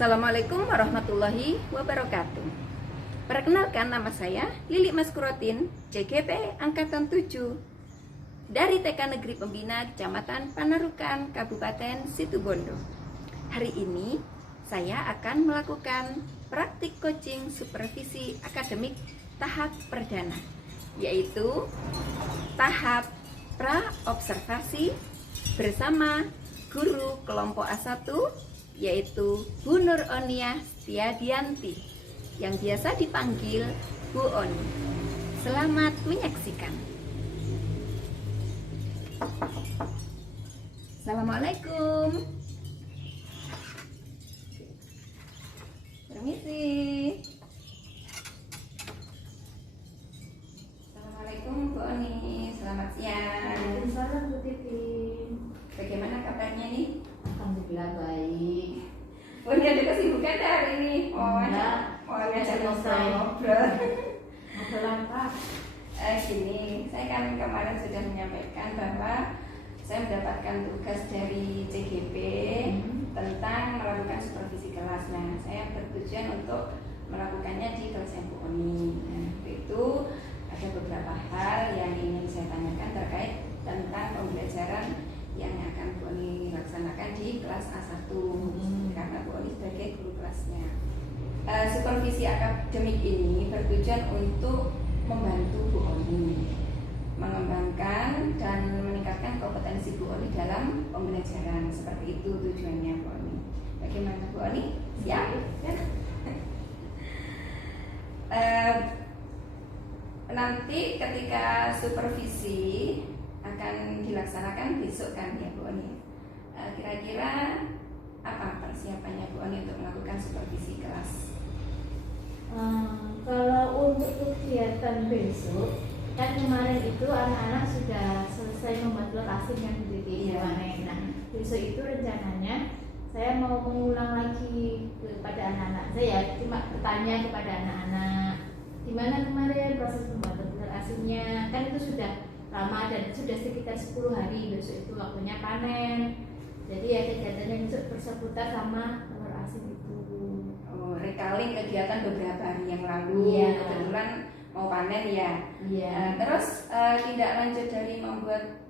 Assalamualaikum warahmatullahi wabarakatuh. Perkenalkan, nama saya Lili Maskurotin, CGP Angkatan 7 dari TK Negeri Pembina Kecamatan Panarukan, Kabupaten Situbondo. Hari ini saya akan melakukan praktik coaching supervisi akademik tahap perdana, yaitu tahap pra-observasi bersama guru kelompok A1, yaitu Bu Nur Onia Setiadianti, yang biasa dipanggil Bu Oni. Selamat menyaksikan. Assalamualaikum. Permisi. Assalamualaikum Bu Oni, selamat siang. Waalaikumsalam Bu Titi. Bagaimana kabarnya nih? Alhamdulillah baik. Oh, ini ada kesibukan hari ini. Enggak. Ngajak Selesai. ngobrol. Ngobrol apa? Gini, saya kan kemarin sudah menyampaikan bahwa saya mendapatkan tugas dari CGP tentang melakukan supervisi kelas. Nah, saya bertujuan untuk melakukannya di kelas Bu Oni. Nah, itu ada beberapa hal yang ingin saya tanyakan terkait tentang pembelajaran yang akan Bu Oni laksanakan di kelas A1, karena Bu Oni sebagai guru kelasnya. Supervisi akademik ini bertujuan untuk membantu Bu Oni mengembangkan dan meningkatkan kompetensi Bu Oni dalam pembelajaran. Seperti itu tujuannya Bu Oni. Bagaimana Bu Oni? Siap? Ya? Nanti ketika supervisi akan dilaksanakan besok kan ya Bu Oni. Kira-kira apa persiapannya Bu Oni untuk melakukan supervisi kelas? Kalau untuk kegiatan besok, kan kemarin itu anak-anak sudah selesai membuat lokasi yang di panen. Nah, besok itu rencananya saya mau mengulang lagi kepada anak-anak. Saya cuma bertanya kepada anak-anak, gimana kemarin proses pembuatan telur asinnya? Kan itu sudah lama dan sudah sekitar 10 hari, besok itu waktunya panen. Jadi ya kegiatannya besok berseputar sama telur asin itu. Oh, recalling kegiatan beberapa hari yang lalu. Iya. Kebetulan mau panen ya. Iya. Terus tindak lanjut dari membuat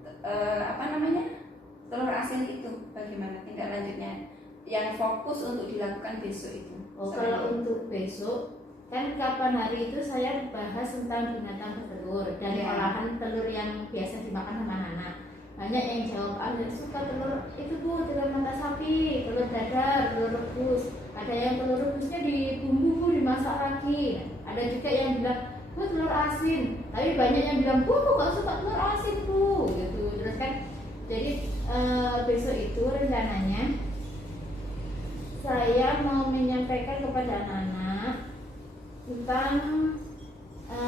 telur asin itu bagaimana tindak lanjutnya yang fokus untuk dilakukan besok itu? Kalau untuk besok kan kapan hari itu saya bahas tentang binatang bertelur dari olahan telur yang biasa dimakan sama anak. Banyak yang jawab, ada suka telur itu Bu, telur mata sapi, telur dadar, telur rebus. Ada yang telur rebusnya dibumbu Bu, dimasak lagi. Ada juga yang bilang, Bu telur asin. Tapi banyak yang bilang, Bu gak suka telur asin Bu, gitu. Terus kan, jadi besok itu rencananya saya mau menyampaikan kepada anak-anak tentang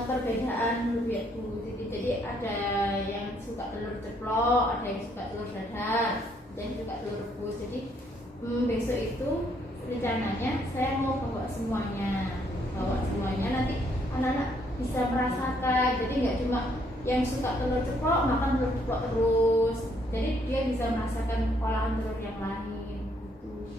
perbedaan rupiah Bu. Jadi ada yang suka telur ceplok, ada yang suka telur dadar, ada yang suka telur rebus. Jadi besok itu rencananya saya mau bawa semuanya nanti anak-anak bisa merasakan. Jadi nggak cuma yang suka telur ceplok makan telur ceplok terus. Jadi dia bisa merasakan olahan telur yang lain.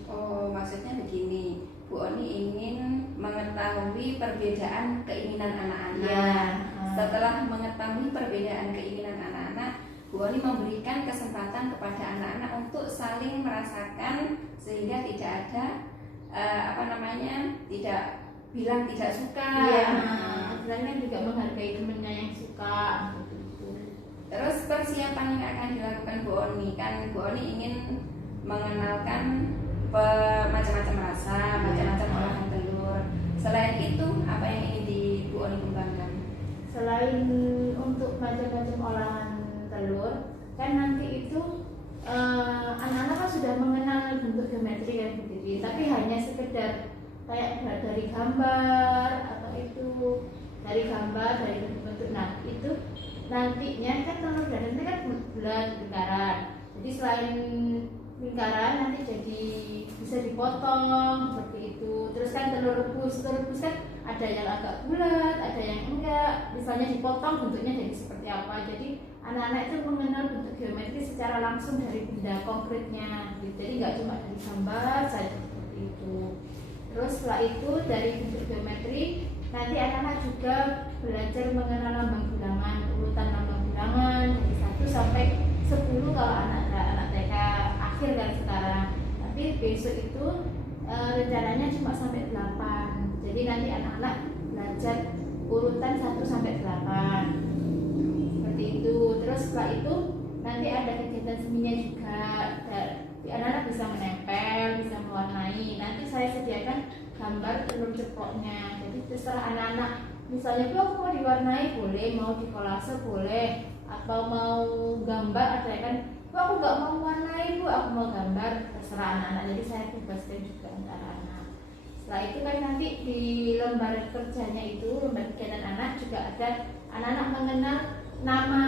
Oh, maksudnya begini, Bu Oni ingin mengetahui perbedaan keinginan anak-anak. Ya. Setelah mengetahui perbedaan keinginan anak-anak, Bu Oni memberikan kesempatan kepada anak-anak untuk saling merasakan sehingga tidak ada tidak bilang tidak suka. Iya. Sebenarnya juga menghargai temennya yang suka. Terus persiapan yang akan dilakukan Bu Oni, kan Bu Oni ingin mengenalkan macam-macam rasa, macam-macam olahan telur. Selain itu, apa yang ingin Bu Oni kembangkan? Selain untuk macam-macam olahan telur, kan nanti itu anak-anak kan sudah mengenal bentuk geometri kan berdiri, tapi hanya sekedar kayak dari gambar atau itu dari bentuk. Nah itu nantinya kan telur dadar itu kan bulat lingkaran. Jadi selain lingkaran nanti jadi bisa dipotong seperti itu. Terus kan telur rebus kan ada yang agak bulat, ada yang enggak. Misalnya dipotong bentuknya jadi seperti apa. Jadi anak-anak itu mengenal bentuk geometri secara langsung dari benda konkretnya. Jadi nggak cuma dari gambar saja seperti itu. setelah itu dari bentuk geometri nanti anak-anak juga belajar mengenal lambang bilangan, urutan lambang bilangan dari 1 sampai 10 kalau anak TK akhir kan sekarang. Tapi besok itu rencananya cuma sampai 8. Jadi nanti anak-anak belajar urutan 1 sampai 8. Seperti itu. Terus setelah itu nanti ada kegiatan seninya juga. Anak-anak bisa menempel, bisa mewarnai. Nanti saya sediakan gambar telur ceploknya. Jadi terserah anak-anak. Misalnya Bu aku mau diwarnai boleh, mau dikolase boleh, atau mau gambar ada kan. Bu aku nggak mau warnai Bu, aku mau gambar, terserah anak-anak. Jadi saya bebaskan juga antara anak. Setelah itu kan nanti di lembar kerjanya itu, lembar kegiatan anak juga ada anak-anak mengenal nama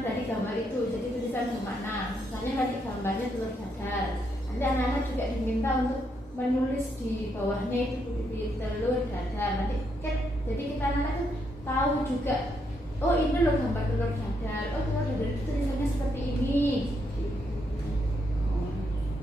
dari gambar itu. Jadi tulisan bermakna. Misalnya nanti gambarnya telur dadar. Nanti anak-anak juga diminta untuk menulis di bawahnya itu di telur dadar. Nanti kan jadi kita anak-anak tuh tahu juga, oh ini loh gambar telur dadar. Oh telur dadar itu tulisannya seperti ini.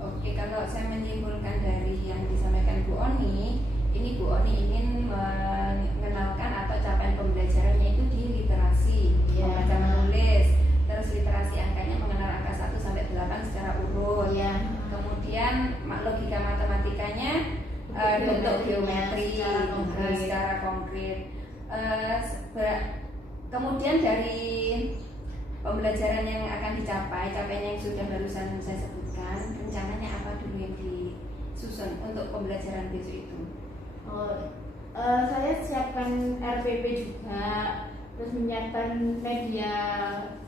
Oke, kalau saya menyimpulkan dari yang disampaikan Bu Oni, ini Bu Oni ingin mengenalkan atau capaian pembelajarannya itu di literasi, membaca menulis, terus literasi angkanya mengenal angka 1 sampai 8 secara urut. Kemudian logika matematikanya bentuk geometri secara konkret. Kemudian dari pembelajaran yang akan dicapai, capaian yang sudah barusan saya sebutkan, rencananya apa dulu yang disusun untuk pembelajaran besok itu? Saya siapkan RPP juga, terus menyiapkan media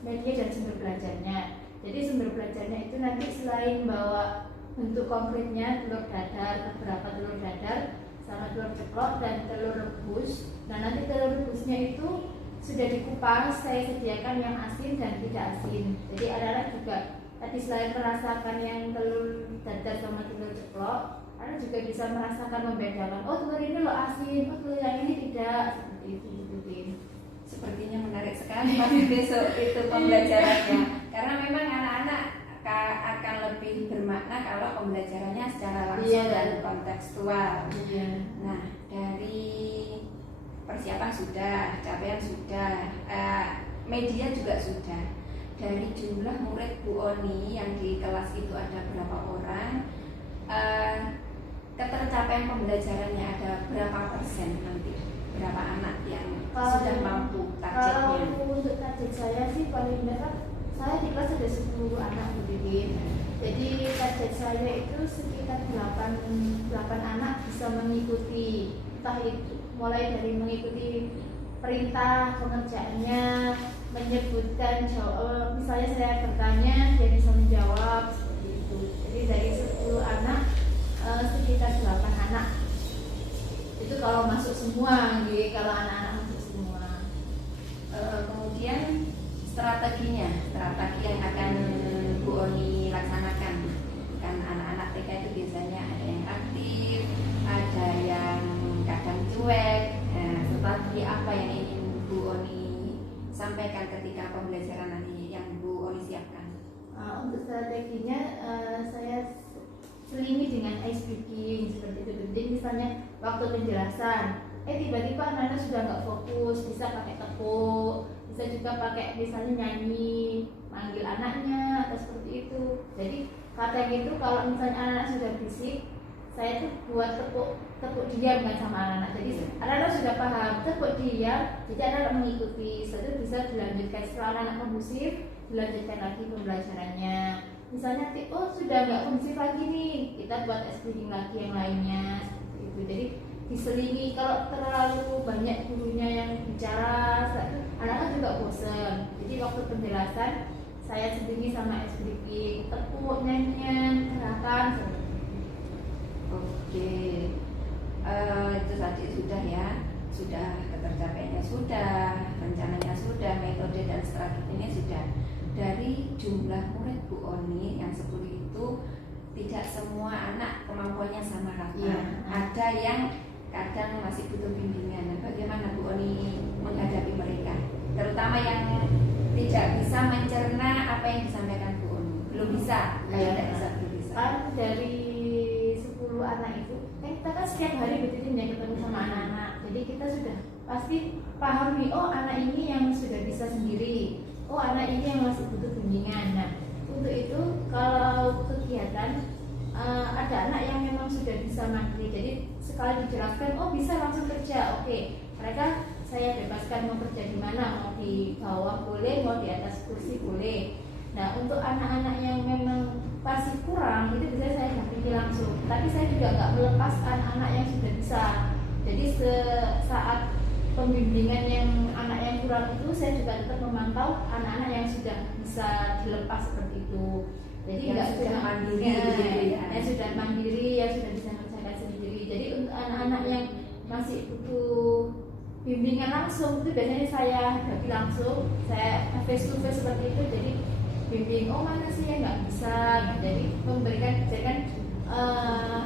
dan sumber belajarnya. Jadi sumber belajarnya itu nanti selain bawa bentuk konkretnya telur dadar, beberapa telur dadar, sama telur ceplok dan telur rebus. Nah nanti telur rebusnya itu sudah dikupas, saya sediakan yang asin dan tidak asin. Jadi anak-anak juga tadi selain merasakan yang telur dadar sama telur ceplok, anak juga bisa merasakan membedakan. Oh telur ini loh asin, oh telur yang ini tidak. Seperti itu. Sepertinya menarik sekali masih besok itu pembelajarannya. Karena memang anak-anak akan lebih bermakna kalau pembelajarannya secara langsung dan kontekstual. Nah dari persiapan sudah, capaian sudah, media juga sudah. Dari jumlah murid Bu Oni yang di kelas itu ada berapa orang, ketercapaian pembelajarannya ada berapa persen nanti? Berapa anak yang sudah mampu targetnya? Kalau untuk target saya sih paling banyak, saya di kelas ada 10 anak berdiri. Jadi target saya itu sekitar 8 anak bisa mengikuti, entah itu mulai dari mengikuti perintah pengerjaannya, menyebutkan misalnya saya bertanya dia bisa menjawab seperti itu. Jadi dari 10 anak sekitar 8 anak itu kalau masuk semua, gitu. Kalau anak-anak masuk semua. Kemudian strategi yang akan Bu Oni laksanakan. Kan anak-anak TK itu biasanya ada yang aktif, ada yang kadang cuek. Strategi apa yang ingin Bu Oni sampaikan ketika pembelajaran nanti yang Bu Oni siapkan? Untuk strateginya saya selingi dengan ice breaking seperti itu. Jadi misalnya waktu penjelasan, tiba-tiba anak-anak sudah nggak fokus, bisa pakai tepuk, bisa juga pakai misalnya nyanyi, manggil anaknya atau seperti itu. Jadi kadang itu kalau misalnya anak-anak sudah berisik, saya tuh buat tepuk diam kan sama anak-anak. Jadi anak-anak sudah paham tepuk diam, jadi anak-anak mengikuti. Setelah itu bisa dilanjutkan setelah anak-anak kondusif, dilanjutkan lagi pembelajarannya. Misalnya sudah nggak kondusif lagi nih, kita buat explaining lagi yang lainnya seperti itu. Jadi diselingi, kalau terlalu banyak gurunya yang bicara, anak-anak juga bosan. Jadi waktu penjelasan saya selingi sama explaining, tepuk, nyanyian, gerakan seperti itu. Oke, itu tadi sudah ya, sudah ketercapaiannya sudah, rencananya sudah, metode dan strateginya sudah. Dari jumlah murid Bu Oni yang 10 itu tidak semua anak kemampuannya sama rata. Ada yang kadang masih butuh bimbingan. Nah, bagaimana Bu Oni menghadapi mereka? Terutama yang tidak bisa mencerna apa yang disampaikan Bu Oni. Belum bisa, belum bisa. Kan dari 10 anak itu kan kita kan setiap hari berdiri ketemu sama anak-anak, jadi kita sudah pasti pahami, oh anak ini yang sudah bisa sendiri, oh anak ini yang masih butuh bimbingan. Nah untuk itu kalau kegiatan ada anak yang memang sudah bisa mandiri, jadi sekali dijelaskan oh bisa langsung kerja, oke, mereka saya bebaskan mau kerja di mana, mau di bawah boleh, mau di atas kursi boleh. Nah untuk anak-anak yang memang masih kurang itu bisa saya dampingi langsung, tapi saya juga nggak melepas anak-anak yang sudah bisa. Jadi saat pembimbingan yang anak yang kurang itu saya juga tetap memantau anak-anak yang sudah bisa dilepas seperti itu. Jadi nggak sudah mandiri, yang sudah mandiri, yang sudah bisa mengerjakan sendiri. Jadi untuk anak-anak yang masih butuh bimbingan langsung itu biasanya saya hadapi langsung, saya face to face seperti itu. Jadi bimbing, oh mana sih yang nggak bisa, jadi memberikan kebijakan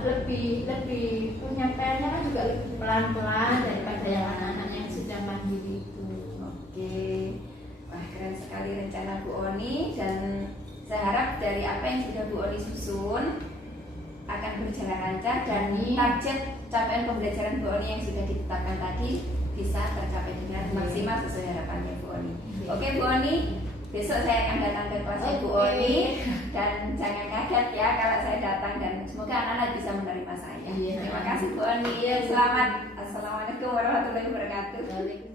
lebih penyampaiannya kan juga lebih pelan-pelan daripada yang anak-anak yang sudah mandiri itu. Oke, wah keren sekali rencana Bu Oni, dan saya harap dari apa yang sudah Bu Oni susun akan berjalan lancar dan target capaian pembelajaran Bu Oni yang sudah ditetapkan tadi bisa tercapai dengan maksimal sesuai harapannya Bu Oni. Oke Bu Oni, besok saya akan datang ke kelas Bu Oni dan jangan kaget ya kalau saya datang, dan semoga anak-anak bisa menerima saya. Terima kasih Bu Oni. Selamat. Assalamualaikum warahmatullahi wabarakatuh.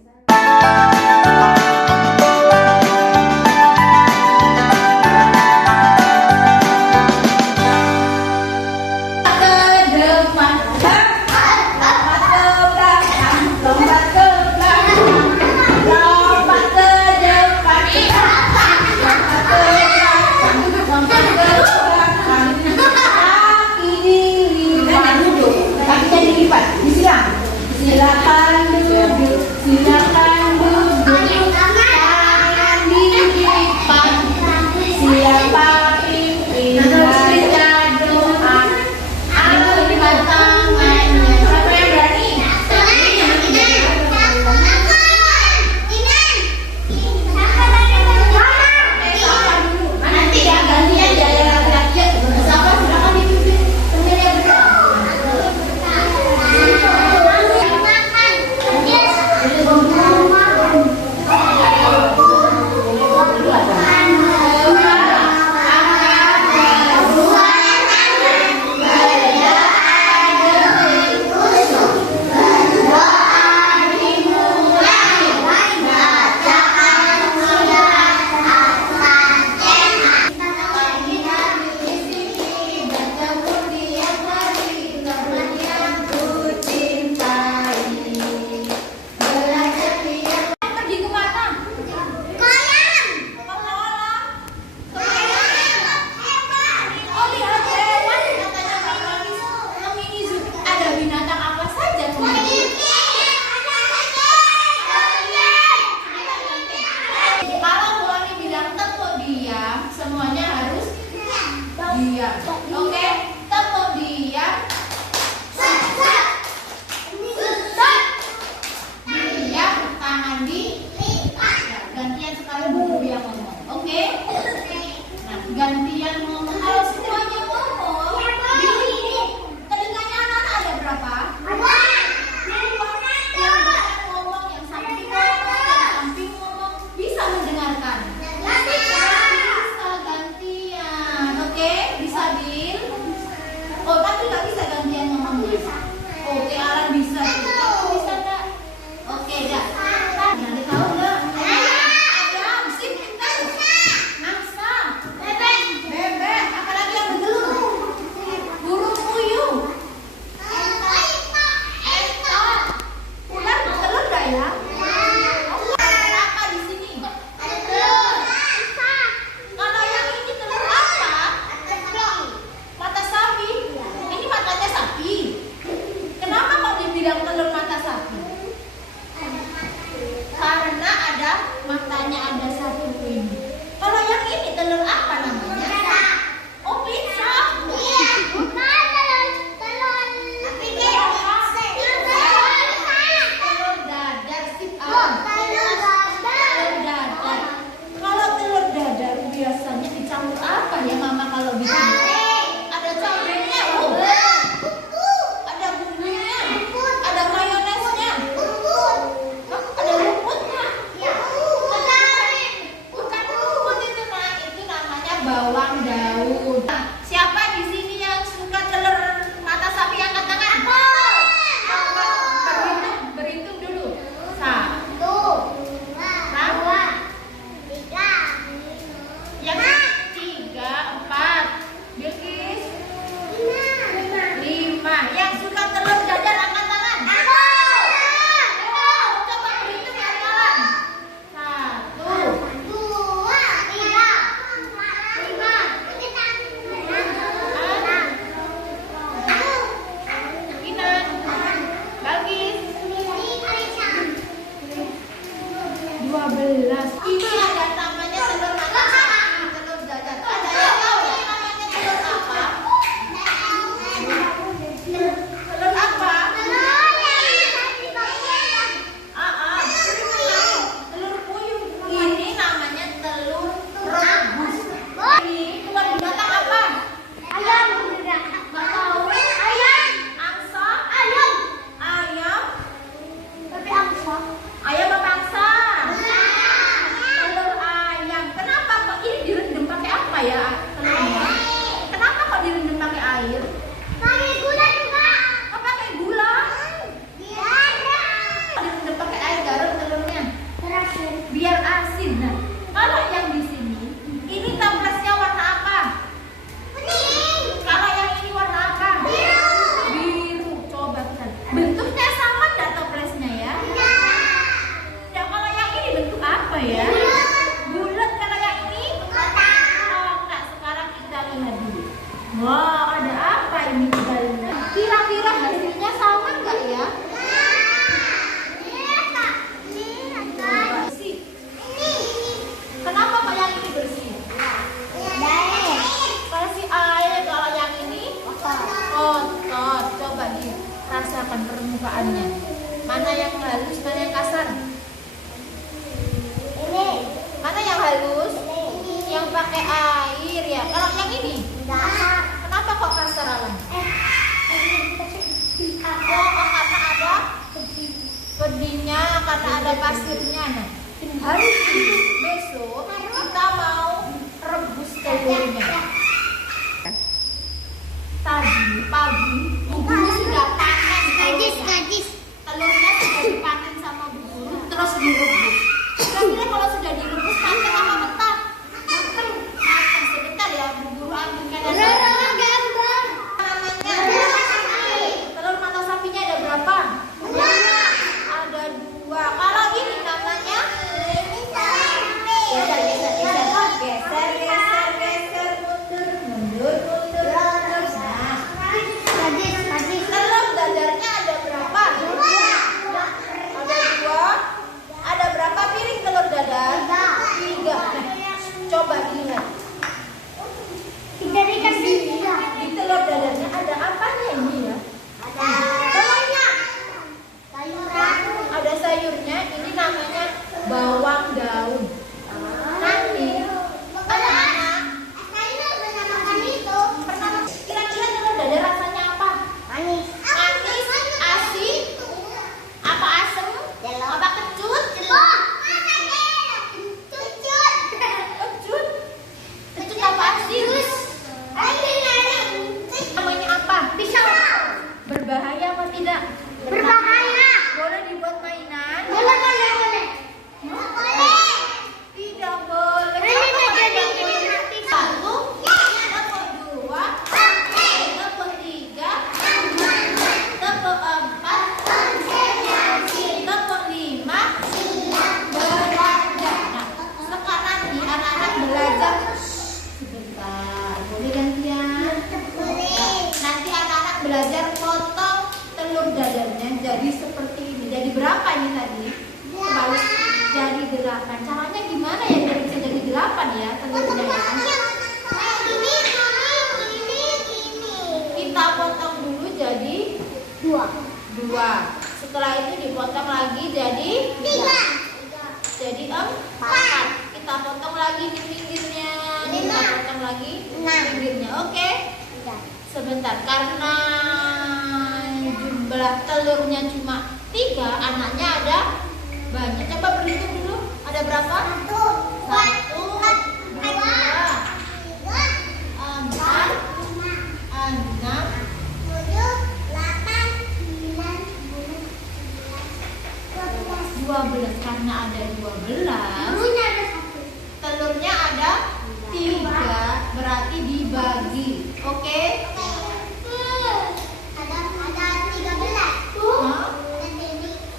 13. Ini ada namanya telur mata sapi, telur dadar. Ada yang tahu ya namanya telur apa? Telur apa? Telur puyuh. Ini namanya telur rebus. Ini keluar binatang apa? Ayam. Nggak tahu. Ayam. Angsa? Ayam. Ayam? Tapi angsa. Ayam apa angsa? Telur ayam. Kenapa kok ini direndam pakai apa ya telurnya? Kenapa kok direndam pakai air? Pakai gula juga. Kok pakai gula? Biar Direndam pakai air garam telurnya terakhir. biar asin. Nah, kalau yang di sini ini toplesnya warna apa? Kuning. Kalau yang ini warna apa? Biru. Coba kita. Bentuknya sama enggak toplesnya ya? Ya kalau yang ini bentuk apa ya? Bulat. Kalau yang ini? Oh enggak. Sekarang kita lihat dulu. Wah, ada apa ini di dalamnya? Kira-kira hasilnya sama enggak ya? Bersih. Kenapa kok yang ini bersih? Kasih air. Kalau yang ini kotor. Coba dirasakan permukaannya. Mana yang halus, mana yang kasar? Mana yang halus? Yang pakai air ya. Kalau yang ini, kenapa kok kasar alam? Oh, karena ada pedihnya, karena ada pasirnya. Nah, hari ini besok kita mau rebus telurnya. Tadi pagi bubur sudah panen. Telurnya sudah dipanen sama Bu Guru, terus direbus. Kira-kira kalau sudah direbus matang apa mentah? Matang. Sebentar ya, Bu Guru ambilkan telur mata sapinya ada berapa? Ada 2. Kalau ini namanya geser, mundur. Nah, telur dadarnya ada berapa? Ada 2. Ada berapa piring telur dadar? 3. Coba dilihat. Di telur dadarnya ada apanya ini ya? Ada sayurnya. Ini namanya bawang daun. Nanti anak-anak pernah kira-kira telur dadar rasanya apa? Manis, asin, apa asem, apa kecut? Kecut apa asin? Namanya apa? Pisau. Berbahaya apa tidak? Berbahaya. Boleh dibuat mainan? Boleh. Tidak boleh. Ini Kenapa nggak jadi tidak boleh? mainan pisau. 1, 2, 3, 4, 5, belajar. Nah, sekarang nanti anak-anak belajar. Sebentar, boleh gantian? Nanti anak-anak belajar potong telur dadarnya jadi seperti ini. Jadi berapa ini tadi? Kebalik. Jadi 8. Caranya gimana ya biar bisa jadi 8 ya telurnya ya? Kita potong dulu jadi 2. Setelah itu dipotong lagi jadi 3. Jadi 4. Kita potong lagi di pinggirnya. Kita potong lagi pinggirnya. Oke. Sebentar, karena jumlah telurnya cuma 3, anaknya ada banyak. Coba berhitung dulu. Ada berapa? 1, 2, 4, 6, 12. Karena ada 12, telurnya ada 3, berarti dibagi. Oke? Ada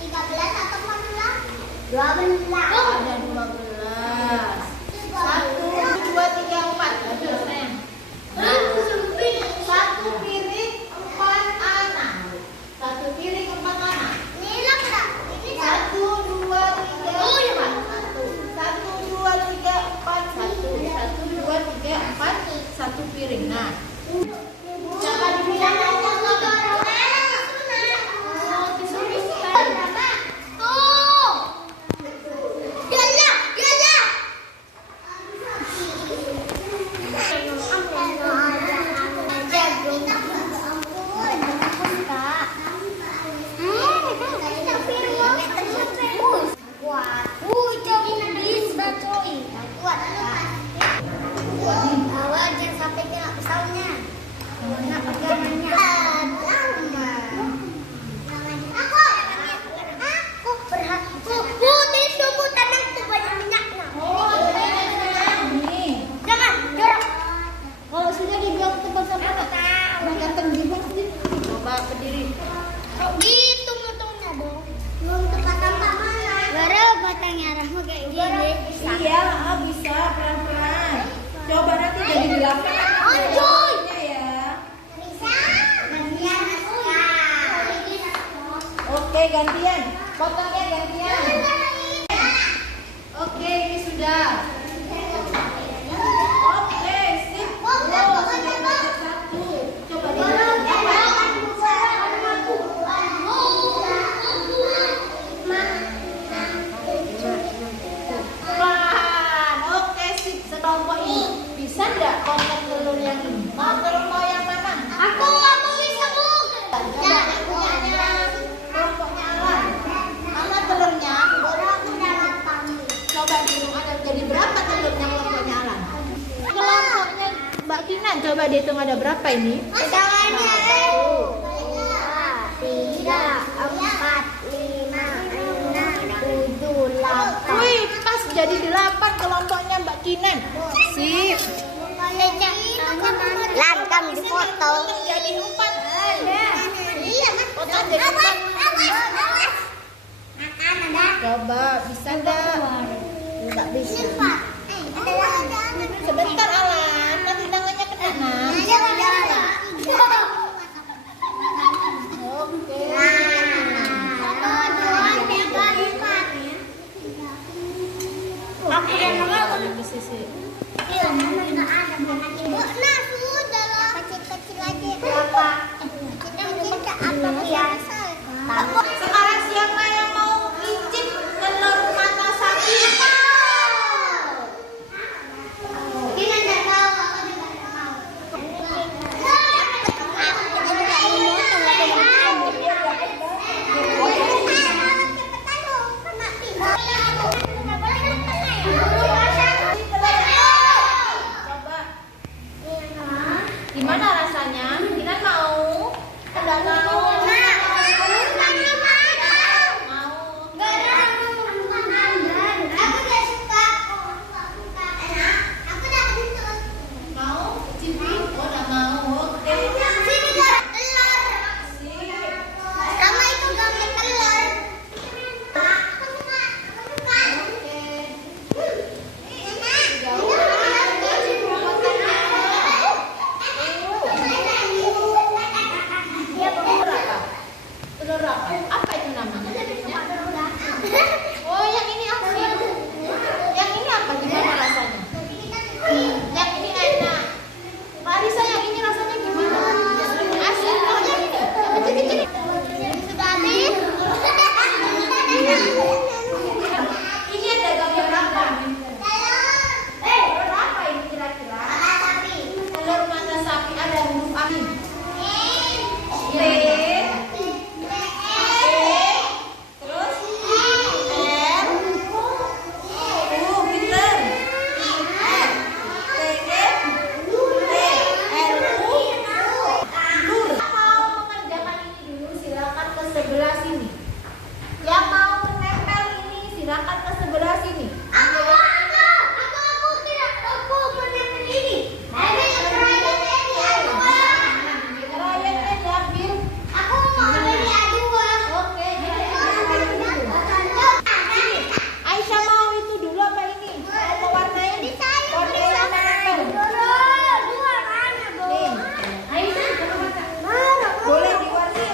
13 atau 14? 12. Ada 12. 1, 2, 3, 4. Aduh, sayang. 1 piring 4 anak. 1 piring 4 anak. 1, 2, 3, 4. 1, Oke, gantian. Potongnya gantian. Oke, ini sudah. Oke, sip. Wow, sudah dapat satu. Coba dilihat. Pelan. Oke, sip. Sekelompok ini. Bisa nggak potong telur yang ini? Mau telur mau yang mana? Aku nggak mau bisa buka. Coba punyanya kelompoknya Alan. Mana telurnya? Baru aku dapat panggil. Coba dihitung ada jadi berapa telurnya kelompoknya Alan? Kelompoknya Mbak Kinan coba dihitung ada berapa ini? Tangannya. 2, 3, 4, 5, 6, 7, 8. Wih, pas jadi 8 kelompoknya Mbak Kinan. Sip. Lan, kamu dipotong. Jadi 4. Iya, Mas. Potong jadi 4. Coba bisa enggak? Enggak bisa. Sebentar Alan, nanti tangannya ke tangan. Oke. Aku yang mau Ke sisi. Nah, sudah lah. Kecil-kecil aja. Berapa? Kecil-kecil apa biasa? Sekarang siapa yang mau icip telur mata sapi? Kita nggak tahu, aku juga nggak tahu. Coba. Gimana rasanya? Kita mau? Enggak mau. Mau? Cipi? Oh, enggak mau. Oke. Telur apa? Apa itu namanya? Oh, yang ini asin. Yang ini apa? Gimana rasanya? Yang ini enak. Mbak Arisa, yang ini rasanya gimana? Asin. Oh, yang ini. Coba cicip. Ini ada gambar apa? Telur apa ini kira-kira? Telur mata sapi ada huruf A. T. Terus R. Pinter. R. T. R. Lur. Mau mengerjakan ini dulu silakan ke sebelah sini. Yang mau menempel ini silakan ke sebelah sini. Ryan diambil. Oke. Aisyah mau itu dulu apa ini? Mau mewarnai? Warnai yang menempel. Nih. Aisyah boleh diwarnai.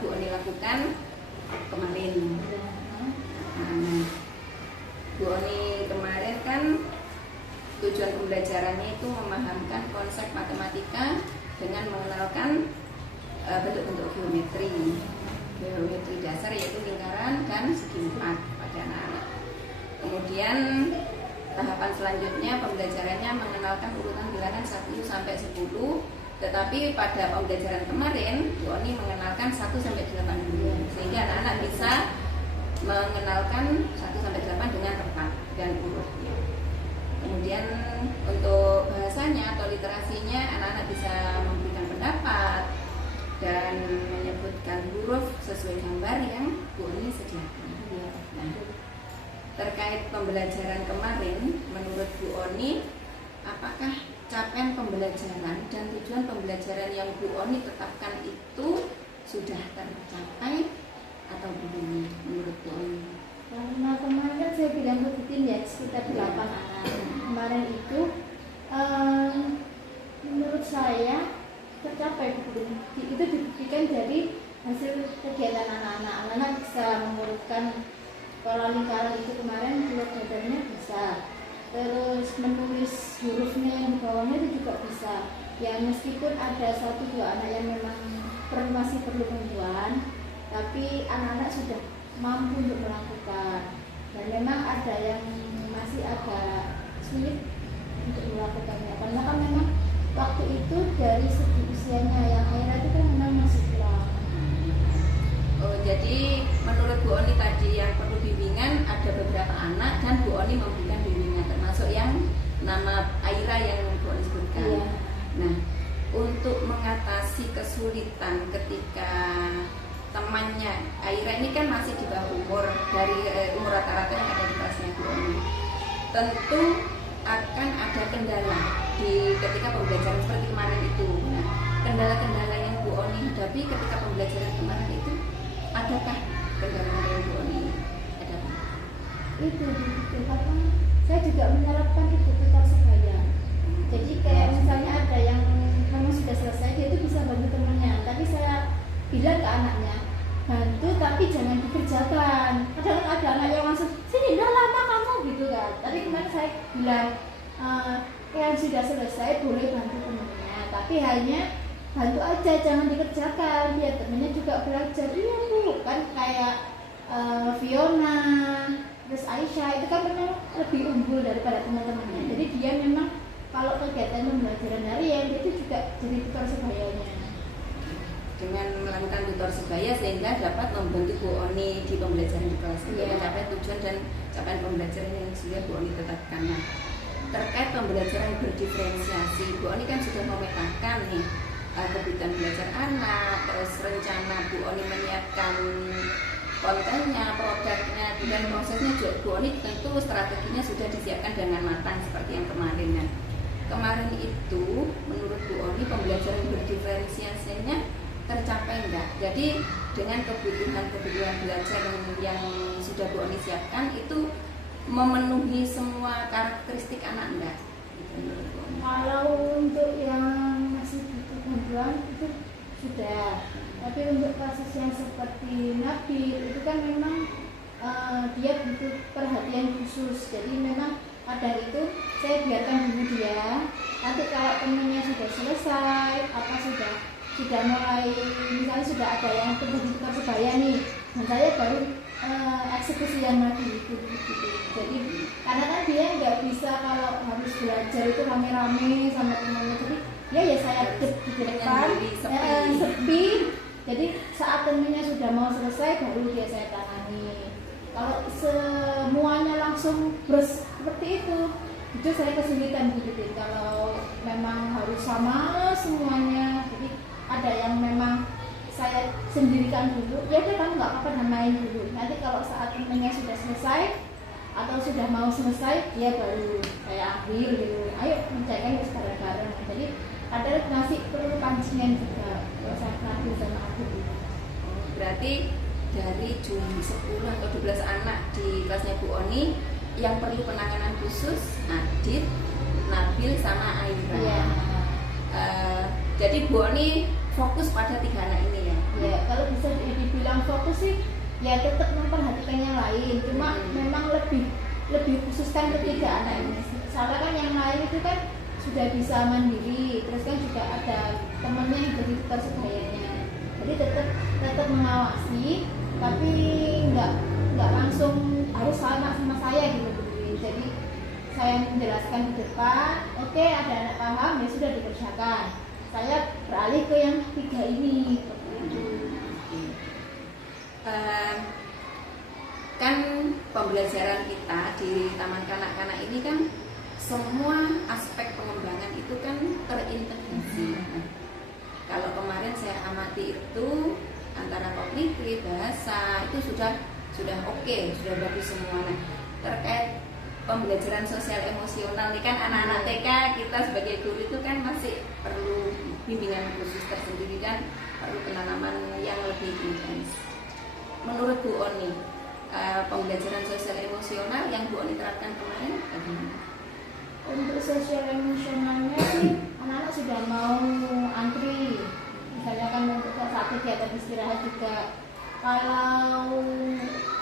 Bu Oni lakukan kemarin. Nah, Bu Oni kemarin kan tujuan pembelajarannya itu memahamkan konsep matematika dengan mengenalkan bentuk-bentuk geometri dasar, yaitu lingkaran dan segi empat pada anak-anak. Kemudian tahapan selanjutnya pembelajarannya mengenalkan urutan bilangan 1 sampai 10, tetapi pada pembelajaran kemarin Bu Oni mengenalkan 1 sampai 8 dulu, sehingga anak-anak bisa mengenalkan 1 sampai 8 dengan tepat dan urutnya. Kemudian untuk bahasanya atau literasinya anak-anak bisa memberikan pendapat dan menyebutkan huruf sesuai gambar yang Bu Oni sediakan. Nah, terkait pembelajaran kemarin, menurut Bu Oni, apakah capaian pembelajaran dan tujuan pembelajaran yang Bu Oni tetapkan itu sudah tercapai atau belum menurut Bu Oni? Karena kemarin kan saya bilang ke tim ya sekitar 8 anak. Kemarin itu menurut saya tercapai belum. Itu dibuktikan dari hasil kegiatan anak-anak. Anak-anak bisa mengurutkan pola lingkaran itu kemarin, buat dadarnya bisa. Terus menulis hurufnya yang di bawahnya itu juga bisa. Ya meskipun ada 1-2 anak yang memang masih perlu bantuan, tapi anak-anak sudah mampu untuk melakukan. Dan memang ada yang masih agak sulit untuk melakukannya, karena kan memang waktu itu dari segi usianya yang Aira itu kan memang masih kurang. Oh, jadi menurut Bu Oni tadi yang perlu bimbingan ada beberapa anak dan Bu Oni memberikan bimbingan, termasuk yang nama Aira yang Bu Oni sebutkan. Iya. Nah, untuk mengatasi kesulitan ketika temannya Aira ini kan masih di bawah umur dari umur rata-rata yang ada di kelasnya Bu Oni, tentu akan ada kendala di ketika pembelajaran seperti kemarin itu. Nah, kendala-kendala yang Bu Oni hadapi ketika pembelajaran kemarin itu, adakah kendala yang Bu Oni hadapi? Itu apa? Saya juga menerapkan itu tukar sebaya. Jadi kayak misalnya ada yang memang sudah selesai, dia itu bisa bantu temannya, tapi saya bilang ke anaknya, bantu tapi jangan dikerjakan. Kadang ada anak yang langsung sini udah lama kamu gitu kan. Tapi kemarin saya bilang yang sudah selesai boleh bantu temannya, tapi hanya bantu aja, jangan dikerjakan, biar temannya juga belajar. Iya Bu, kan kayak Fiona, terus Aisyah itu kan memang lebih unggul daripada teman-temannya. Jadi dia memang kalau kegiatan pembelajaran harian itu juga jadi tutor sebayanya. Dengan melakukan tutor sebaya sehingga dapat membantu Bu Oni di pembelajaran di kelas untuk mencapai tujuan dan capaian pembelajaran yang sudah Bu Oni tetapkan. Nah, terkait pembelajaran berdiferensiasi, Bu Oni kan sudah memetakan nih kebutuhan belajar anak, terus rencana Bu Oni menyiapkan kontennya, produknya, dan prosesnya juga Bu Oni tentu strateginya sudah disiapkan dengan matang seperti yang kemarin. Nah, kemarin itu menurut Bu Oni pembelajaran berdiferensiasinya tercapai enggak? Jadi dengan kebutuhan belajar yang sudah Bu Oni siapkan itu memenuhi semua karakteristik anak enggak? Kalau untuk yang masih butuh bantuan itu sudah, tapi untuk kasus yang seperti Nabil itu kan memang dia butuh perhatian khusus. Jadi memang pada itu saya biarkan dulu dia. Nanti kalau temennya sudah selesai, apa sudah mulai, misalnya sudah ada yang terjadi tukar sebaya nih, dan saya baru eksekusi yang lagi gitu. Jadi karena kan dia nggak bisa kalau harus belajar itu rame-rame sama temannya, jadi dia ya saya di depan sepi. Jadi saat temennya sudah mau selesai baru dia saya tangani. Kalau semuanya langsung seperti itu saya kesulitan gitu. Kalau memang harus sama semuanya, jadi ada yang memang saya sendirikan dulu, ya udah kamu nggak apa-apa main dulu. Nanti kalau saat temennya sudah selesai atau sudah mau selesai, dia baru saya ambil gitu. Ayo menjaga bareng-bareng. Jadi ada ngasih perlu pancingan juga kalau saya ngambil sama aku. Berarti dari jumlah 10 atau 12 anak di kelasnya Bu Oni yang perlu penanganan khusus Adit, Nabil sama Aira. Iya. Jadi Bu Oni fokus pada 3 anak ini ya. Ya, sih ya tetap memperhatikan yang lain, cuma memang lebih khususkan ketiga anak ini. Soalnya kan yang lain itu kan sudah bisa mandiri, terus kan juga ada temannya yang begitu sebayanya. Jadi tetap mengawasi, tapi nggak langsung harus sama saya gitu. Jadi saya menjelaskan di depan, oke, ada anak paham ya sudah dikerjakan. Saya beralih ke yang tiga ini. Kan pembelajaran kita di Taman Kanak-kanak ini kan semua aspek pengembangan itu kan terintegrasi. Kalau kemarin saya amati itu antara kognitif, bahasa itu sudah oke, sudah bagus semua. Nah, terkait pembelajaran sosial emosional ini kan anak-anak TK kita sebagai guru itu kan masih perlu bimbingan khusus tersendiri dan perlu penanaman yang lebih intens. Menurut Bu Oni, pembelajaran sosial emosional yang Bu Oni terapkan kemarin bagaimana? Untuk sosial emosionalnya sih anak-anak sudah mau antri, misalnya kan untuk saat kegiatan istirahat juga. Kalau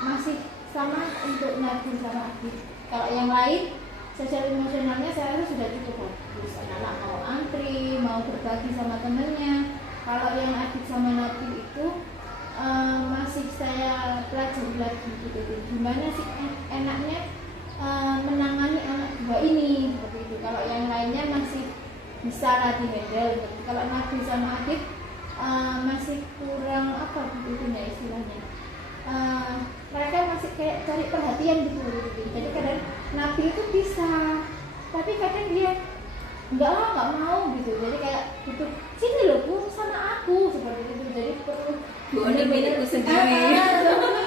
masih sama untuk nabung sama aktif. Kalau yang lain sosial emosionalnya saya rasa sudah cukup bagus. Anak-anak mau antri, mau berbagi sama temennya. Kalau yang aktif sama nabi itu masih saya pelajari lagi gitu. Gimana sih enaknya menangani anak dua ini seperti itu. Kalau yang lainnya masih bisa lah di handle. Kalau nabi sama aktif masih kurang apa gitu ya istilahnya. Mereka masih kayak cari perhatian gitu. Jadi kadang nabi itu bisa, tapi kadang dia nggak mau gitu. Jadi kayak gitu, sini loh Bu sama aku seperti itu. Jadi perlu Bu Oni milikku sendiri. Sedangkan kan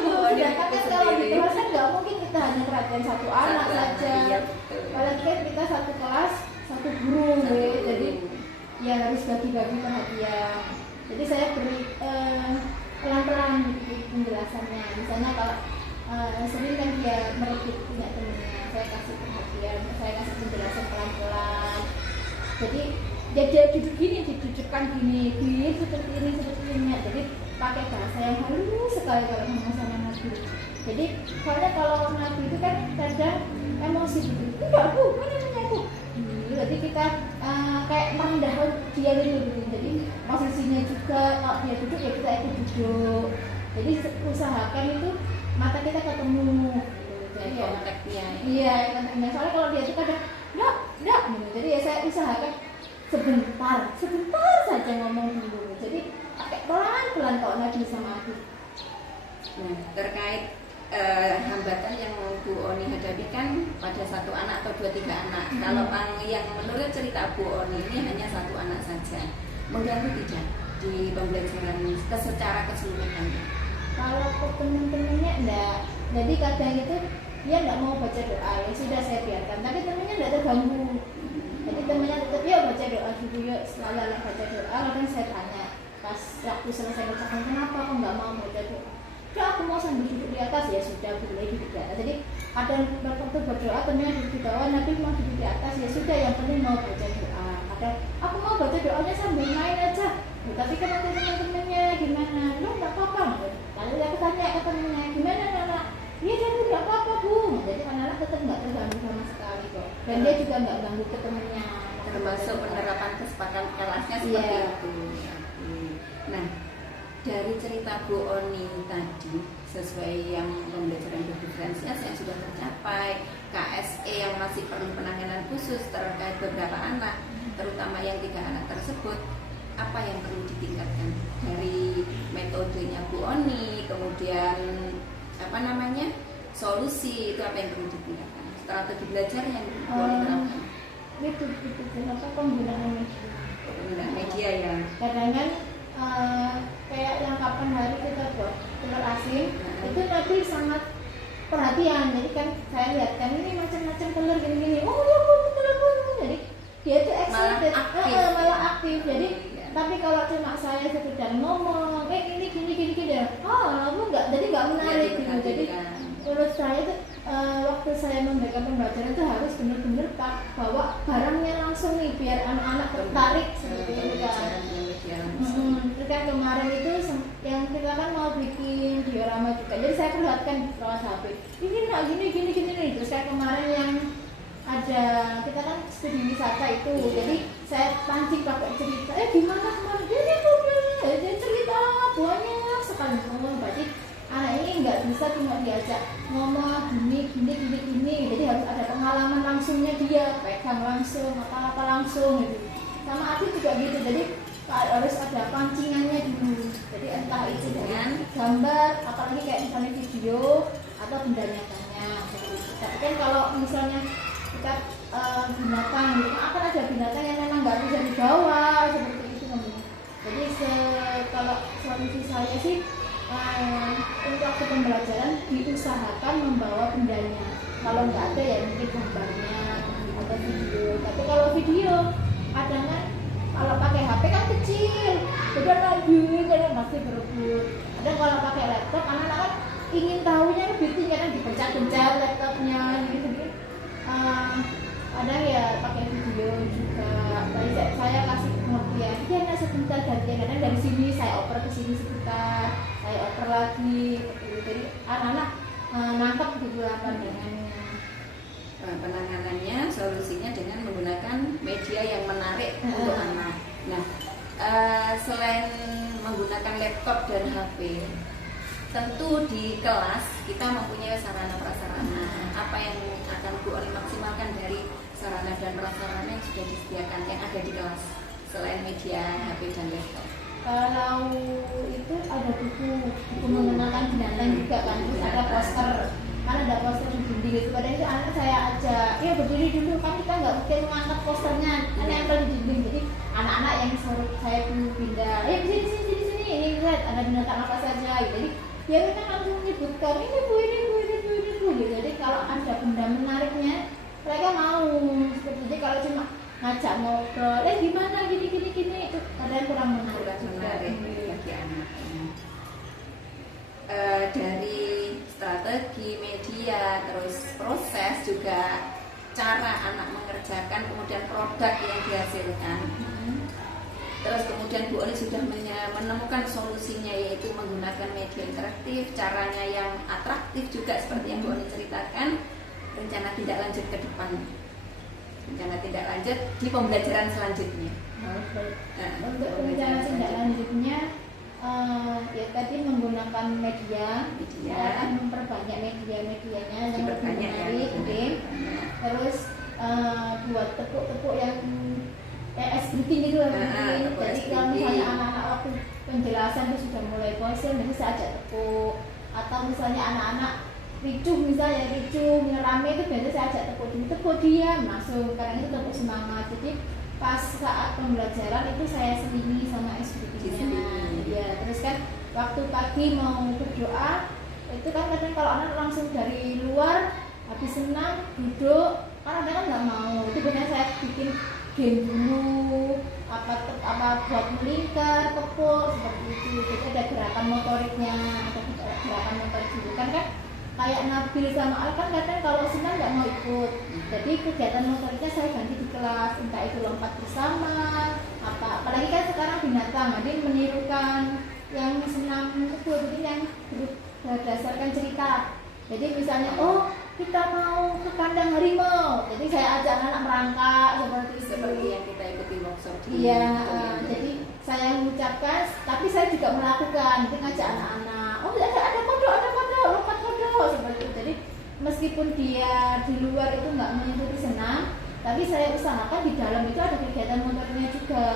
kalau di kelas kan nggak mungkin kita hanya perhatian satu anak saja. Iya, Apalagi kan kita satu kelas satu guru, jadi ya harus bagi-bagi perhatian. Jadi saya beri pelan-pelan gitu penjelasannya. Misalnya kalau sering kan dia merebut punya temennya, saya kasih perhatian, saya kasih penjelasan pelan-pelan. Jadi dia duduk gini, didudukkan gini seperti ini. Jadi pakai bahasa yang halus sekali kalau ngomong sama nabi. Jadi soalnya kalau nabi itu kan kadang emosi gitu. Enggak Bu, mana aku? Berarti kita kayak merendahkan dia gitu. Jadi posisinya juga kalau dia duduk ya kita ikut duduk. Jadi usahakan itu mata kita ketemu. Jadi kontaknya. Iya, kontaknya. Soalnya kalau dia itu kadang enggak gitu. Jadi ya saya usahakan sebentar saja ngomong dulu. Jadi pakai pelan-pelan kalau nabi sama aku. Nah, terkait hambatan yang Bu Oni hadapi kan pada satu anak atau 2-3 anak. Kalau yang menurut cerita Bu Oni ini hanya satu anak saja, mengganggu tidak di pembelajaran secara keseluruhan? Kalau ke teman-temannya enggak. Jadi kadang itu dia enggak mau baca doa, ya sudah saya biarkan. Tapi temannya enggak terganggu. Jadi temannya tetap ya baca doa dulu ya, selalu anak baca doa. Kadang saya tanya pas waktu selesai bacakan, kenapa aku enggak mau baca doa? Ya aku mau sambil duduk di atas, ya sudah boleh duduk di atas. Jadi ada waktu berdoa temannya duduk di bawah, Nabi mau duduk di atas, ya sudah yang penting mau baca doa. Ada aku mau baca doanya sambil main aja. Tapi kan nanti teman-temannya gimana? Lo nggak apa-apa. Lalu aku tanya ke temennya, gimana anak? Dia jadi nggak apa-apa Bu. Jadi anak tetap nggak terganggu sama sekali kok. Dan dia juga nggak ganggu ke temennya. Termasuk penerapan kesepakatan kelasnya seperti itu. Nah, dari cerita Bu Oni tadi, sesuai yang pembelajaran berdiferensiasi yang sudah tercapai, KSE yang masih perlu penanganan khusus terkait beberapa anak, terutama yang 3 anak tersebut, apa yang perlu ditingkatkan dari metodenya Bu Oni, kemudian solusi itu apa yang perlu ditingkatkan, strategi belajar yang Bu Oni terapkan? Itu apa penggunaan media ya. Kadang kan kayak yang kapan hari kita buat telur asin, itu Nabi sangat perhatian. Jadi kan saya lihat kan ini macam-macam telur gini-gini. Oh ya Bu, telur. Jadi dia itu excited, malah aktif. Jadi tapi kalau cuma saya sekedar ngomong, ini gini, lalu jadi nggak menarik gitu. Jadi menurut saya itu waktu saya memberikan pembelajaran itu harus benar-benar bawa barangnya langsung nih biar anak-anak tertarik seperti itu kan. Terus kan kemarin itu yang kita kan mau bikin di memperlihatkan lewat HP. Ini nak gini nih. Terus kayak kemarin yang ada kita kan studi wisata itu, jadi saya pancing pakai cerita. Gimana kemarin? Dia cerita banyak sekali ngomong. Berarti anak ini nggak bisa cuma diajak ngomong gini. Jadi harus ada pengalaman langsungnya, dia pegang langsung, apa langsung gitu. Sama Adi juga gitu. Jadi harus ada pancingannya dulu. Jadi entah itu dengan gambar, apalagi kayak misalnya video atau benda nyatanya. Tapi kan kalau misalnya kita binatang, gitu, akan ada binatang yang memang nggak bisa dibawa seperti itu namanya. Jadi kalau solusi saya sih untuk waktu pembelajaran diusahakan membawa bendanya. Kalau nggak ada ya mungkin gambarnya atau video. Tapi kalau video kadang kan kalau pakai HP kan kecil, udah lagi kadang masih berebut. Ada kalau pakai laptop, anak-anak kan ingin tahunya lebih tinggi, kan dipencet-pencet laptopnya gitu. Ada ya pakai video juga. Tadi saya kasih pengertian, dia hanya sebentar gantian, kadang dari sini saya oper ke sini sebentar, saya oper lagi. Jadi anak-anak nangkep gitu pandangannya. Penanganannya, solusinya dengan menggunakan media yang menarik untuk anak. Nah, selain menggunakan laptop dan HP, tentu di kelas kita mempunyai sarana prasarana. Apa yang akan Bu Oni maksimalkan dari sarana dan prasarana yang sudah disediakan yang ada di kelas selain media HP dan laptop? Kalau itu ada buku mengenalkan binatang juga kan, terus ada poster. Kan ada poster di dinding itu, padahal itu anak saya ajak, ya berdiri dulu, kan kita nggak mungkin mengangkat posternya, kan nempel di dinding. Jadi anak-anak yang suruh saya dulu pindah, di sini, ini lihat ada binatang apa saja. Jadi ya mereka langsung menyebutkan ini bu. Gitu. Jadi kalau ada benda menariknya, mereka mau. Seperti itu. Kalau cuma ngajak ngobrol, gimana gini, itu kadang kurang menarik bagi anak. Dari strategi media, terus proses, juga cara anak mengerjakan, kemudian produk yang dihasilkan. Terus kemudian Bu Oni sudah menemukan solusinya, yaitu menggunakan media interaktif, caranya yang atraktif juga seperti yang Bu Oni ceritakan. Rencana tidak lanjut ke depan, rencana tidak lanjut di pembelajaran selanjutnya. Untuk rencana tidak lanjutnya, ya tadi menggunakan media. Memperbanyak medianya yang lebih menarik, terus buat tepuk-tepuk yang es bikin gitu lah. Jadi kalau misalnya anak-anak waktu penjelasan itu sudah mulai bosan, jadi saya ajak tepuk. Atau misalnya anak-anak ricuh rame itu biasanya saya ajak tepuk dia masuk, karena itu tepuk semangat. Jadi pas saat pembelajaran itu saya selingi sama SBB-nya. Ya, terus kan waktu pagi mau berdoa itu kan kadang kalau anak langsung dari luar habis senam duduk, kan ada kan nggak mau. Itu benar saya bikin game dulu, apa buat melingkar, tepuk seperti itu. Jadi ada gerakan motoriknya, ada gerakan motorik dulu kan kayak Nabil sama Al kan kadang kalau senam nggak mau ikut. Jadi kegiatan motoriknya saya ganti di kelas, entah itu lompat bersama, apalagi kan sekarang binatang, jadi menirukan yang senam itu, jadi yang berdasarkan cerita. Jadi misalnya, kita mau ke kandang harimau, jadi saya ajak anak merangkak seperti yang kita ikuti workshop. Jadi saya mengucapkan, tapi saya juga melakukan, jadi ngajak anak-anak, ada kodok, lompat kodok seperti itu. Jadi meskipun dia di luar itu nggak mengikuti senam, tapi saya usahakan di dalam itu ada kegiatan motornya juga.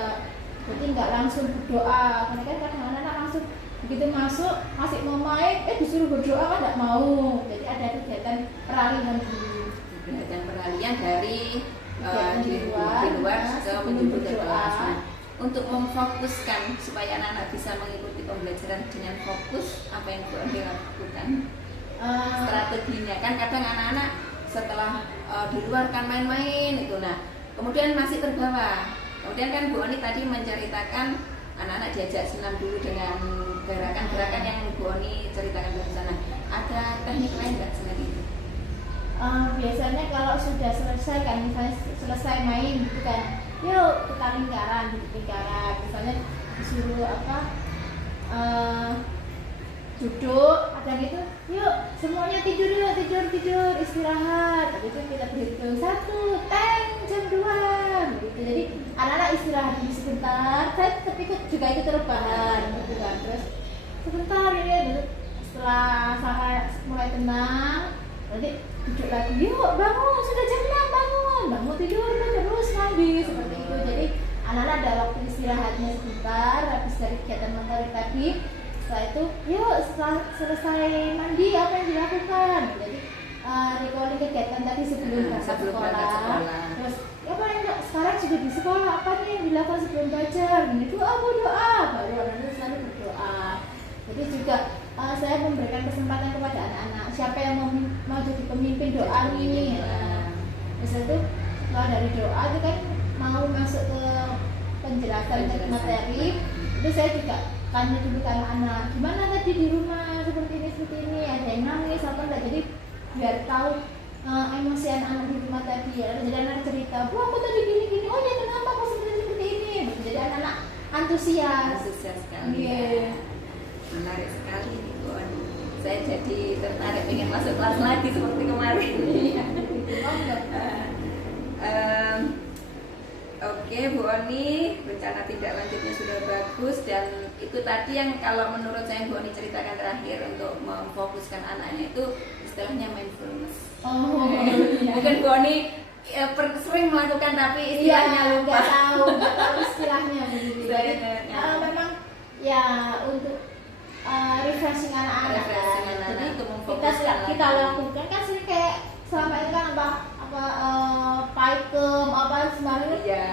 Jadi nggak langsung berdoa, karena kan kadang anak-anak langsung begitu masuk masih mau main, disuruh berdoa kan nggak mau. Jadi ada kegiatan peralihan dulu. Kegiatan peralihan dari di luar ke menuju ke kelas. Untuk memfokuskan supaya anak-anak bisa mengikuti pembelajaran dengan fokus, apa yang Bu Oni lakukan? Strateginya kan kadang anak-anak setelah di luar kan main-main itu, nah kemudian masih terbawa. Kemudian kan Bu Oni tadi menceritakan anak-anak diajak senam dulu dengan gerakan-gerakan yang Bu Oni ceritakan di sana. Ada teknik lain nggak selain itu? Biasanya kalau sudah selesai kan, misalnya selesai main gitu kan, yuk kita lingkaran, misalnya disuruh duduk, ada gitu, yuk semuanya tidur yuk, tidur istirahat. Habis itu kita berhitung 1, teng, jam 2 gitu. Jadi anak-anak istirahat dulu sebentar, saya tetap juga ikut rebahan gitu kan. Terus sebentar ini gitu. Setelah saya mulai tenang, nanti duduk lagi, yuk bangun, sudah jam 6, bangun tidur kan terus ngambil seperti itu. Jadi anak-anak ada waktu istirahatnya sebentar habis dari kegiatan motorik tadi. Setelah itu, yuk setelah selesai mandi apa yang dilakukan? Jadi recalling kegiatan tadi sebelum berangkat sekolah. Terus apa yang sekarang sudah di sekolah, apa nih yang dilakukan sebelum belajar? Itu aku doa, baru anak-anak selalu berdoa. Jadi juga saya memberikan kesempatan kepada anak-anak, siapa yang mau jadi pemimpin doa nih. Terus itu setelah dari doa itu kan mau masuk ke penjelasan materi, itu saya juga tanya dulu ke anak-anak, gimana tadi di rumah seperti ini, ada yang nangis apa enggak, jadi biar tahu emosi anak-anak di rumah tadi. Jadi anak cerita, bu aku tadi gini, oh ya kenapa aku seperti ini, jadi anak-anak antusias sekali. Yeah. Menarik sekali nih Bu Oni. Saya jadi tertarik ingin masuk kelas lagi seperti kemarin. Oke Bu Oni, rencana tindak lanjutnya sudah bagus, dan itu tadi yang kalau menurut saya Bu Oni ceritakan terakhir untuk memfokuskan anaknya itu istilahnya mindfulness. Oh, iya. Mungkin Bu Oni sering melakukan tapi istilahnya lupa. Nggak tahu istilahnya begitu. Jadi memang ya untuk refreshing anak-anak. Jadi kita lakukan kan sering kayak selama ini kan apa paikem apa sebenarnya. Iya.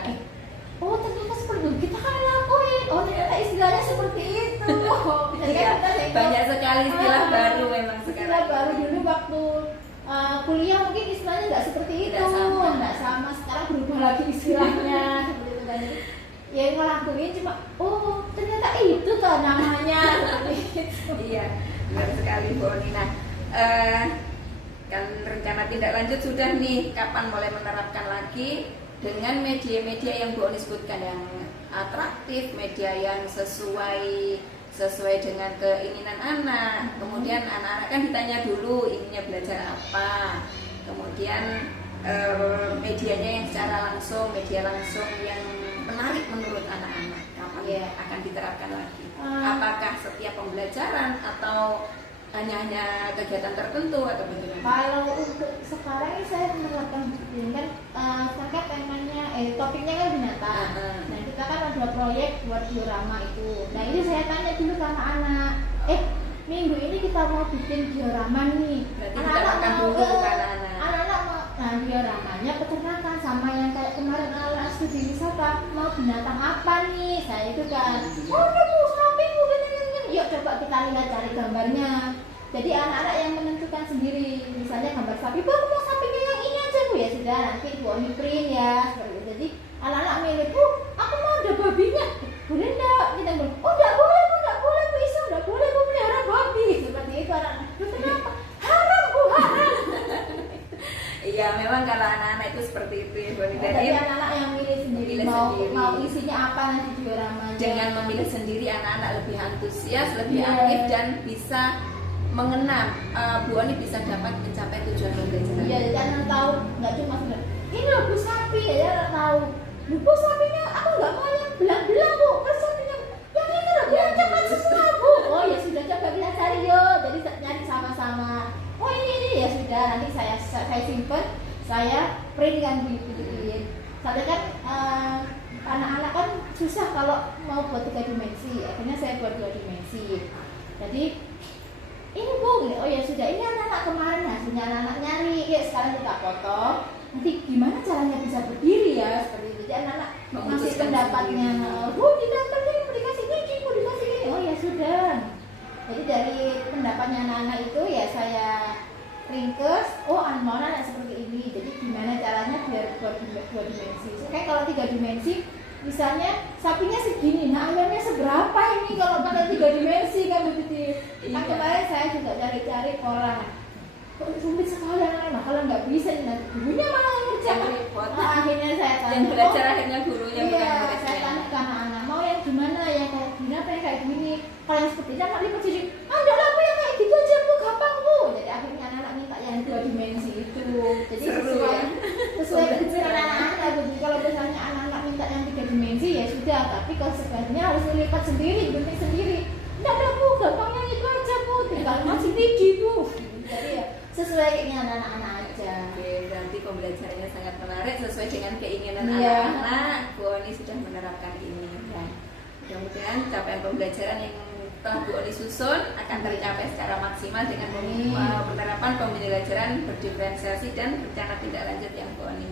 Oh ternyata seperti itu, kita kan lakuin. Oh ternyata istilahnya seperti itu. Iya, banyak sekali istilah baru memang sekarang. Istilah baru dulu waktu kuliah mungkin istilahnya nggak seperti itu, nggak sama. Sekarang berubah lagi istilahnya seperti itu kan. Ya ngelakuin cuma oh ternyata itu tuh namanya. Iya, benar sekali Bu Oni. Nah, kan rencana tindak lanjut sudah nih, kapan mulai menerapkan lagi dengan media-media yang Bu Oni sebutkan, yang atraktif, media yang sesuai dengan keinginan anak. Kemudian anak-anak kan ditanya dulu inginnya belajar apa, kemudian medianya yang secara langsung, media langsung yang menarik menurut anak-anak, kapan akan diterapkan lagi? Apakah setiap pembelajaran atau hanya kegiatan tertentu atau bagaimana? Kalau untuk sekarang ini saya menerapkan kan sekarang temanya topiknya kan binatang. Nah kita kan ada proyek buat diorama itu. Nah ini saya tanya dulu ke anak-anak, minggu ini kita mau bikin diorama nih. Berarti Anak-anak dulu ke anak-anak. Anak-anak mau, nah dioramanya peternakan sama yang kayak kemarin anak studi wisata mau binatang apa nih? Saya itu kan, oh udah bu sapi bu yuk coba kita lihat cari gambarnya. Jadi anak-anak yang menentukan sendiri, misalnya gambar sapi, bu mau sapinya yang ini aja bu, ya sudah nanti Bu Oni print ya seperti itu. Jadi anak-anak milih, bu aku mau ada babinya, boleh enggak? Kita bilang, oh enggak boleh bu, Isa enggak boleh bu pelihara babi, seperti itu anak-anak. Kenapa? Haram bu, haram. Iya, memang kalau anak-anak itu seperti itu ya Bu Oni. Jadi anak-anak yang milih sendiri mau isinya apa nanti dioramanya. Dengan memilih sendiri anak-anak lebih antusias, lebih aktif dan bisa mengenal. Bu Oni bisa dapat mencapai tujuan pembelajaran. Iya, jadi anak tahu nggak cuma sebenarnya ini loh bu sapi, ya anak tahu. Bu sapinya aku nggak mau yang belang-belang bu, kan sapinya yang ini loh yang cepat semua bu. Oh ya sudah coba kita cari yuk. Jadi nyari sama-sama. Oh ini ya sudah nanti saya simpen, saya print kan bikin. Soalnya kan anak-anak kan susah kalau mau buat 3 dimensi, akhirnya saya buat 2 dimensi. Jadi ini bu, oh ya sudah ini anak-anak kemarin hasilnya anak-anak nyari, ya sekarang kita potong. Nanti gimana caranya bisa berdiri ya seperti itu. Jadi anak-anak masih pendapatnya, bu tidak penting mau dikasih ini, mau dikasih ini. Oh ya sudah. Jadi dari pendapatnya anak-anak itu ya saya ringkes, oh anak-anak seperti ini. Jadi gimana caranya biar buat 2 dimensi. So, kayak kalau 3 dimensi, misalnya sapinya segini, nah ayamnya seberapa ini kalau pakai 3 dimensi kan begitu. Kan kemarin saya juga cari-cari pola. Kok sulit sekali anak-anak, kalau nggak bisa nanti gurunya malah ngerjakan. Akhirnya saya tanya. Yang belajar akhirnya gurunya bukan muridnya. Saya tanya ke anak-anak, mau yang gimana ya, kayak gini apa yang kayak gini. Kalau yang seperti itu anak lipat jadi, enggak lah bu sesuai keinginan anak-anak aja. Oke, berarti pembelajarannya sangat menarik sesuai dengan keinginan Iya. anak-anak. Bu Oni sudah menerapkan ini. Ya. Mudah-mudahan capaian pembelajaran yang telah Bu Oni susun akan tercapai secara maksimal dengan penerapan pembelajaran berdiferensiasi dan rencana tindak lanjut yang Bu Oni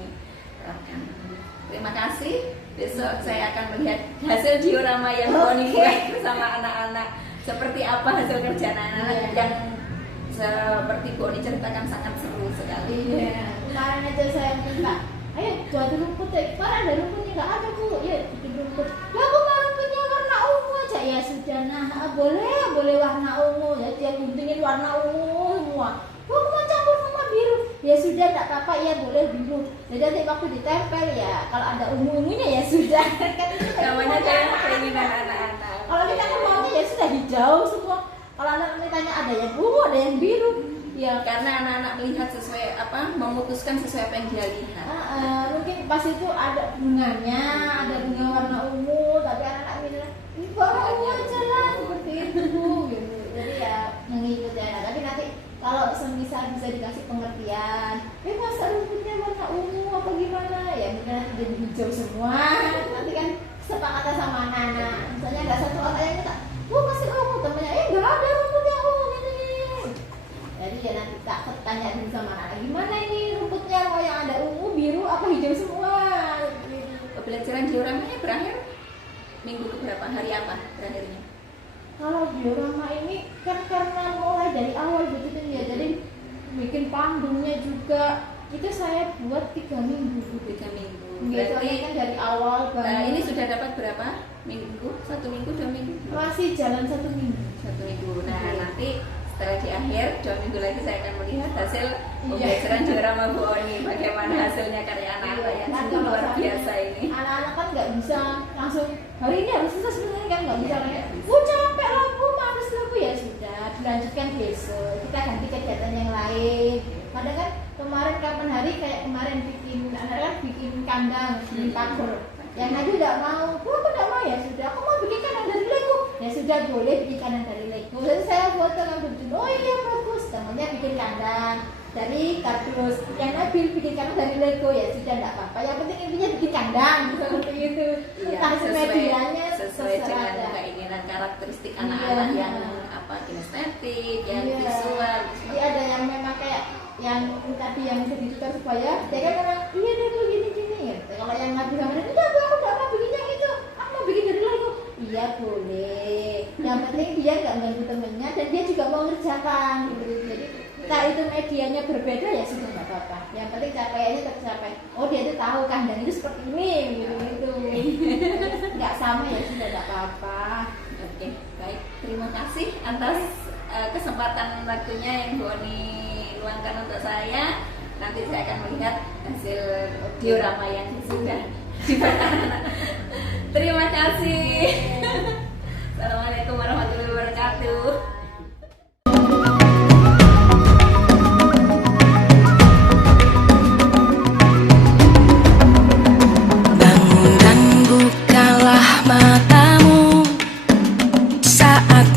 terapkan. Terima kasih. Besok saya akan melihat hasil diorama yang Bu Oni buat bersama anak-anak. Seperti apa hasil kerja anak-anak yang seperti Bu Oni ceritakan sangat seru sekali. Iya. Kemarin aja saya minta, ayo buat rumput ya. Kemarin ada rumputnya nggak ada Bu. Ya bikin rumput. Ya Bu, rumputnya warna ungu aja. Ya sudah, nah boleh warna ungu. Ya dia guntingin warna ungu semua. Bu, aku mau campur sama biru. Ya sudah, nggak apa-apa, ya boleh biru. Jadi nanti waktu ditempel ya, kalau ada ungu-ungunya ya sudah. Kan itu Namanya keinginan anak-anak. kalau kita kan maunya ya sudah hijau semua. Kalau anak-anak tanya ada yang ungu, ada yang biru. Ya Karena anak-anak melihat sesuai apa, memutuskan sesuai apa yang dia lihat. mungkin pas itu ada bunganya, ada bunga warna ungu, tapi anak-anak bilang ini warna ungu aja lah, seperti itu Bu. Gitu. Jadi ya mengikuti anak. Tapi nanti kalau semisal bisa dikasih pengertian, masa rumputnya warna ungu apa gimana? Ya mungkin nanti jadi hijau semua. Nanti kan kesepakatan sama anak-anak. Misalnya nggak satu orang yang minta, Bu kasih ungu, temennya nggak ada rumputnya ungu ini. Jadi ya nanti tak tanya dulu sama anak, gimana ini rumputnya, mau yang ada ungu, biru, apa hijau semua? Gitu. Pembelajaran dioramanya berakhir minggu keberapa, hari apa berakhirnya? Kalau diorama ini kan karena mulai dari awal begitu ya, jadi bikin panggungnya juga itu saya buat 3 minggu. 3 minggu. Gitu Berarti kan dari awal banget. ini sudah dapat berapa minggu? 1 minggu, 2 minggu? Masih jalan 1 minggu. 1 minggu. Nah, Iya. nanti setelah di akhir 2 minggu lagi saya akan melihat hasil pembelajaran diorama Bu Oni. Bagaimana hasilnya karya anak-anak yang Nah, sungguh kalau luar saya- biasa ini. Anak-anak kan nggak bisa langsung hari ini harus selesai sebenarnya kan nggak bisa Iya, kayak, iya. Bu capek lah Bu, males lah Bu, ya sudah dilanjutkan besok. Kita ganti kegiatan yang lain. Padahal kan kemarin kapan hari kayak kemarin bikin anak kan bikin kandang, bikin pagar. Yang Naju tidak mau, Bu aku tidak mau, ya sudah aku mau bikin kandang dari Lego. Ya sudah boleh bikin kandang dari Lego. Jadi saya foto ngambil dulu, oh iya bagus, temannya bikin kandang dari kardus, yang Nabil bikin kandang dari Lego, ya sudah tidak apa-apa. Yang penting intinya bikin kandang seperti itu. Iya, Entah medianya sesuai dengan terserah. keinginan karakteristik Iya. anak-anak yang apa, kinestetik, yang Iya. visual. Jadi ada yang memang kayak yang tadi yang bisa ditutup supaya dia kan memang iya deh Bu gini-gini ya. Kalau yang Nabil sama dia, enggak Bu aku tidak mau bikin yang itu, aku mau bikin dari Lego. Iya boleh. Yang penting dia nggak ganggu temennya dan dia juga mau ngerjakan gitu. Jadi kalau itu medianya berbeda ya sudah nggak apa-apa. Yang penting capaiannya tercapai. Oh dia itu tahu kandang itu seperti ini gitu. Nggak sama ya sudah nggak apa-apa. Oke, baik. Terima kasih atas kesempatan waktunya yang Bu Oni luangkan untuk saya. Nanti saya akan melihat hasil diorama yang sudah dibuat anak. Terima kasih. Assalamualaikum warahmatullahi wabarakatuh. Bangun dan bukalah matamu saat